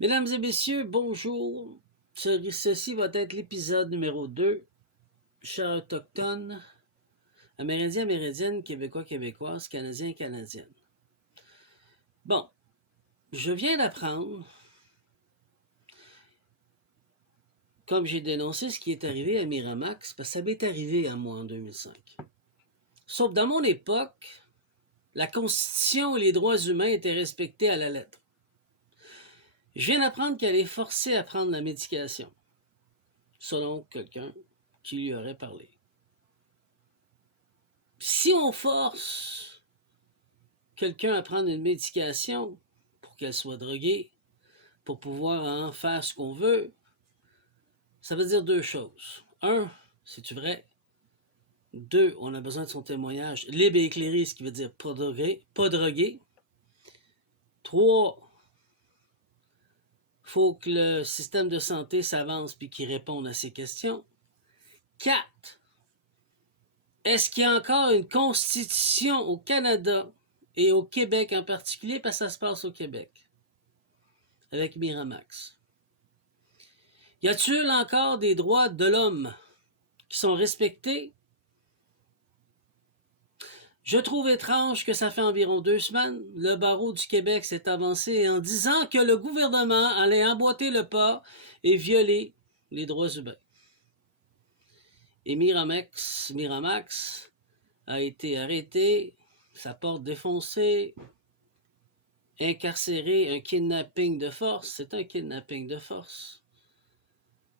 Mesdames et messieurs, bonjour. Ceci va être l'épisode numéro 2. Chers autochtones, amérindiens, amérindiennes, québécois, québécoises, canadiens, canadiennes. Bon, je viens d'apprendre, comme j'ai dénoncé ce qui est arrivé à Miramax, parce que ça m'est arrivé à moi en 2005. Sauf dans mon époque, la Constitution et les droits humains étaient respectés à la lettre. Je viens d'apprendre qu'elle est forcée à prendre la médication, selon quelqu'un qui lui aurait parlé. Si on force quelqu'un à prendre une médication pour qu'elle soit droguée, pour pouvoir en faire ce qu'on veut, ça veut dire deux choses. Un, c'est-tu vrai? Deux, on a besoin de son témoignage libre et éclairé, ce qui veut dire pas drogué. Pas drogué. Trois, faut que le système de santé s'avance puis qu'il réponde à ces questions. Quatre, est-ce qu'il y a encore une constitution au Canada et au Québec en particulier, parce que ça se passe au Québec, avec Miramax? Y a-t-il encore des droits de l'homme qui sont respectés? Je trouve étrange que ça fait environ 2 semaines, le barreau du Québec s'est avancé en disant que le gouvernement allait emboîter le pas et violer les droits humains. Et Miramax a été arrêté, sa porte défoncée, incarcéré, un kidnapping de force, c'est un kidnapping de force,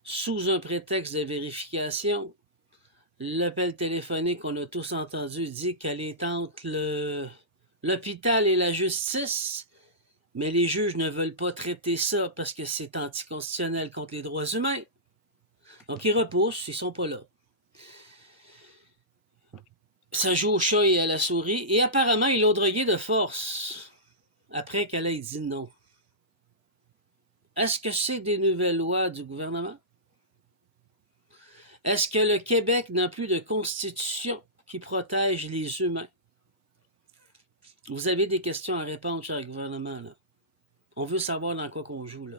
sous un prétexte de vérification. L'appel téléphonique qu'on a tous entendu dit qu'elle est entre l'hôpital et la justice, mais les juges ne veulent pas traiter ça parce que c'est anticonstitutionnel contre les droits humains. Donc ils repoussent, ils sont pas là. Ça joue au chat et à la souris, et apparemment ils l'ont drogué de force, après qu'elle ait dit non. Est-ce que c'est des nouvelles lois du gouvernement? Est-ce que le Québec n'a plus de constitution qui protège les humains? Vous avez des questions à répondre, cher gouvernement, là. On veut savoir dans quoi qu'on joue, là.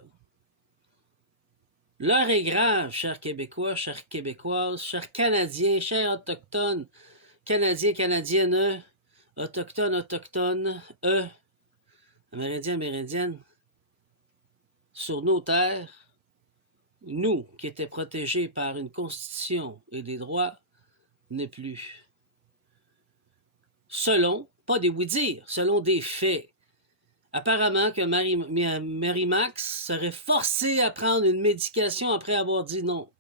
L'heure est grave, chers Québécois, chères Québécoises, chers Canadiens, chers Autochtones, Canadiens, Canadiennes, Autochtones, Autochtones, Amérindiens, Amérindiennes. Sur nos terres, nous, qui étaient protégés par une constitution et des droits, n'est plus. Selon, pas des oui-dire, selon des faits. Apparemment que Miramax serait forcée à prendre une médication après avoir dit non.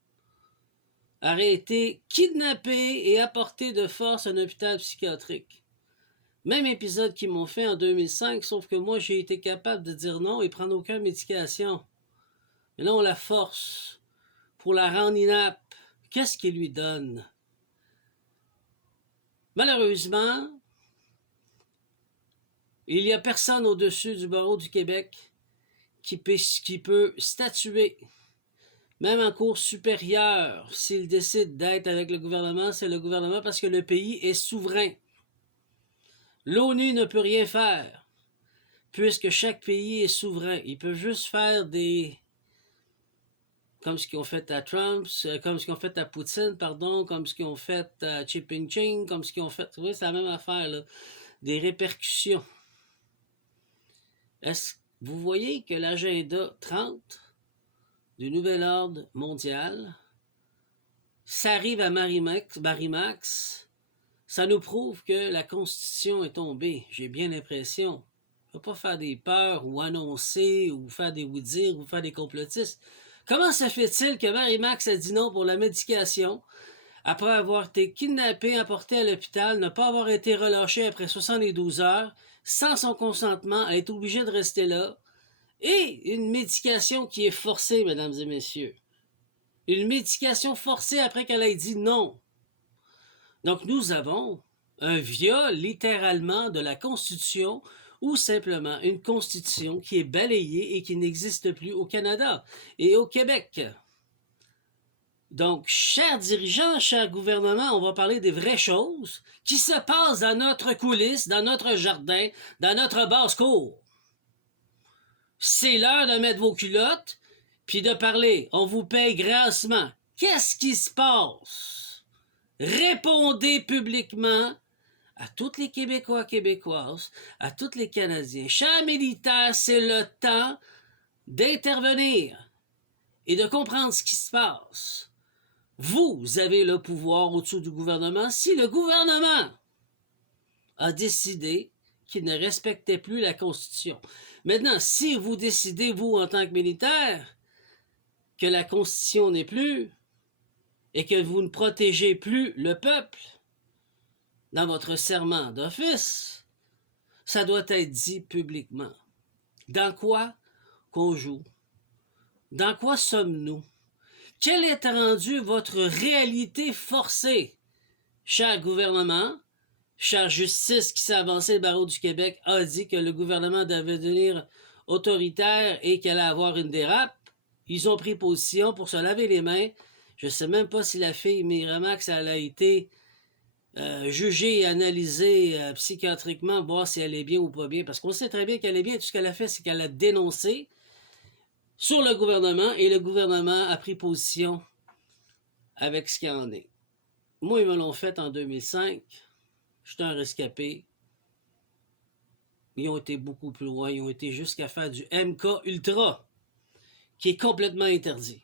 Aurait été kidnappée et apportée de force à un hôpital psychiatrique. Même épisode qu'ils m'ont fait en 2005, sauf que moi j'ai été capable de dire non et prendre aucune médication. Mais là on la force pour la rendre inapte. Qu'est-ce qu'il lui donne? Malheureusement, il n'y a personne au-dessus du barreau du Québec qui peut statuer, même en cour supérieure, s'il décide d'être avec le gouvernement, c'est le gouvernement parce que le pays est souverain. L'ONU ne peut rien faire, puisque chaque pays est souverain. Ils peuvent juste faire des... comme ce qu'ils ont fait à Trump, comme ce qu'ils ont fait à Poutine, pardon, comme ce qu'ils ont fait à Xi Jinping, comme ce qu'ils ont fait... Oui, c'est la même affaire, là. Des répercussions. Est-ce que vous voyez que l'agenda 30 du nouvel ordre mondial, ça arrive à Marimax, ça nous prouve que la Constitution est tombée. J'ai bien l'impression. On ne va pas faire des peurs ou annoncer ou faire des oui-dire ou faire des complotistes. Comment se fait-il que Marimax a dit non pour la médication après avoir été kidnappé, emporté à l'hôpital, ne pas avoir été relâché après 72 heures, sans son consentement, elle est obligée de rester là, et une médication qui est forcée, mesdames et messieurs. Une médication forcée après qu'elle ait dit non. Donc nous avons un viol littéralement de la Constitution ou simplement une Constitution qui est balayée et qui n'existe plus au Canada et au Québec. Donc, chers dirigeants, chers gouvernements, on va parler des vraies choses qui se passent dans notre coulisse, dans notre jardin, dans notre basse-cour. C'est l'heure de mettre vos culottes, puis de parler. On vous paye grassement. Qu'est-ce qui se passe? Répondez publiquement à tous les Québécois, Québécoises, à tous les Canadiens. Chers militaires, c'est le temps d'intervenir et de comprendre ce qui se passe. Vous avez le pouvoir au-dessous du gouvernement. Si le gouvernement a décidé qu'il ne respectait plus la Constitution. Maintenant, si vous décidez, vous, en tant que militaire, que la Constitution n'est plus et que vous ne protégez plus le peuple dans votre serment d'office, ça doit être dit publiquement. Dans quoi qu'on joue? Dans quoi sommes-nous? Quelle est rendue votre réalité forcée? Cher gouvernement, chère justice qui s'est avancée, le barreau du Québec a dit que le gouvernement devait devenir autoritaire et qu'il allait avoir une dérape. Ils ont pris position pour se laver les mains. Je ne sais même pas si la fille Miramax elle a été jugée et analysée psychiatriquement, voir si elle est bien ou pas bien, parce qu'on sait très bien qu'elle est bien. Tout ce qu'elle a fait, c'est qu'elle a dénoncé sur le gouvernement et le gouvernement a pris position avec ce qu'il en est. Moi, ils me l'ont fait en 2005. J'étais un rescapé. Ils ont été beaucoup plus loin. Ils ont été jusqu'à faire du MK Ultra, qui est complètement interdit.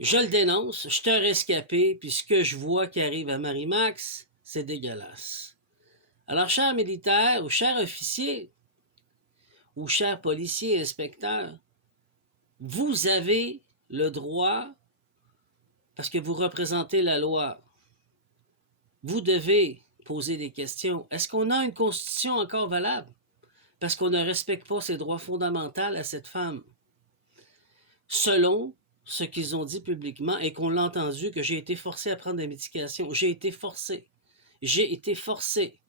Je le dénonce, je suis un rescapé, puis ce que je vois qui arrive à Marie-Max, c'est dégueulasse. Alors, chers militaires ou chers officiers, ou chers policiers, inspecteurs, vous avez le droit, parce que vous représentez la loi, vous devez poser des questions. Est-ce qu'on a une constitution encore valable? Parce qu'on ne respecte pas ses droits fondamentaux à cette femme. Selon ce qu'ils ont dit publiquement et qu'on l'a entendu, que j'ai été forcé à prendre des médications. J'ai été forcé. J'ai été forcé.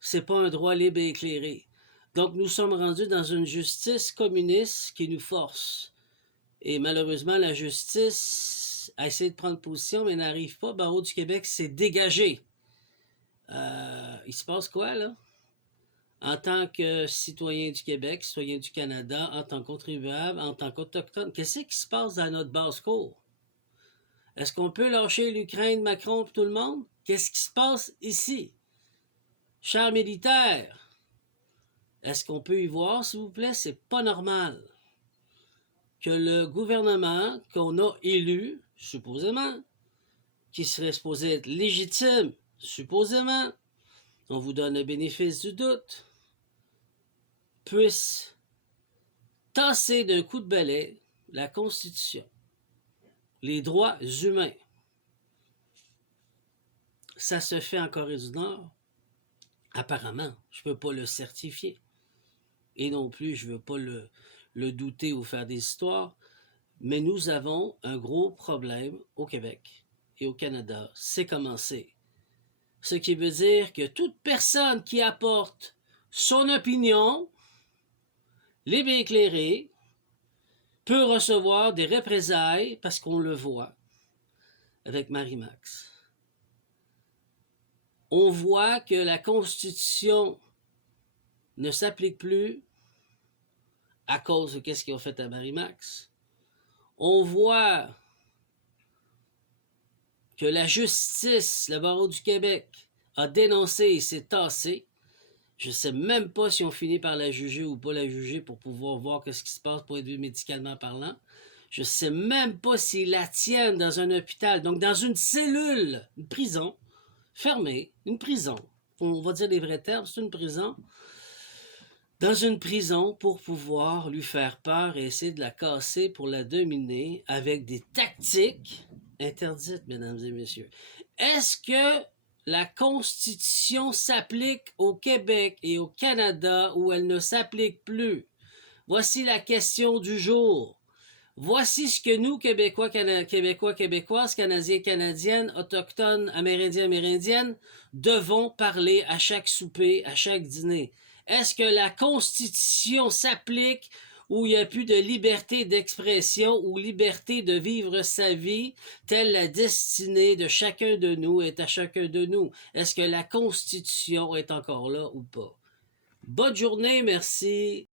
C'est pas un droit libre et éclairé. Donc, nous sommes rendus dans une justice communiste qui nous force. Et malheureusement, la justice a essayé de prendre position, mais n'arrive pas. Barreau du Québec s'est dégagé. Il se passe quoi, là? En tant que citoyen du Québec, citoyen du Canada, en tant que contribuable, en tant qu'Autochtone, qu'est-ce qui se passe dans notre basse-cour? Est-ce qu'on peut lâcher l'Ukraine, Macron et tout le monde? Qu'est-ce qui se passe ici? Chers militaires, est-ce qu'on peut y voir, s'il vous plaît? C'est pas normal que le gouvernement qu'on a élu, supposément, qui serait supposé être légitime, supposément, on vous donne le bénéfice du doute, puisse tasser d'un coup de balai la Constitution, les droits humains. Ça se fait en Corée du Nord? Apparemment, je ne peux pas le certifier. Et non plus, je ne veux pas le douter ou faire des histoires. Mais nous avons un gros problème au Québec et au Canada. C'est commencé. Ce qui veut dire que toute personne qui apporte son opinion, libre et éclairée, peut recevoir des représailles parce qu'on le voit avec Marie-Max. On voit que la Constitution ne s'applique plus à cause de ce qu'ils ont fait à Marie-Max. On voit que la justice, le barreau du Québec, a dénoncé et s'est tassé. Je ne sais même pas si on finit par la juger ou pas la juger pour pouvoir voir ce qui se passe point de vue médicalement parlant. Je ne sais même pas s'ils la tiennent dans un hôpital, donc dans une cellule, une prison, fermée, une prison. On va dire les vrais termes, c'est une prison. Dans une prison pour pouvoir lui faire peur et essayer de la casser pour la dominer avec des tactiques interdites, mesdames et messieurs. Est-ce que la Constitution s'applique au Québec et au Canada ou elle ne s'applique plus? Voici la question du jour. Voici ce que nous, Québécois, Québécoises, Canadiens, Canadiennes, Autochtones, Amérindiens, Amérindiennes, devons parler à chaque souper, à chaque dîner. Est-ce que la Constitution s'applique où il n'y a plus de liberté d'expression ou liberté de vivre sa vie, telle la destinée de chacun de nous est à chacun de nous? Est-ce que la Constitution est encore là ou pas? Bonne journée, merci.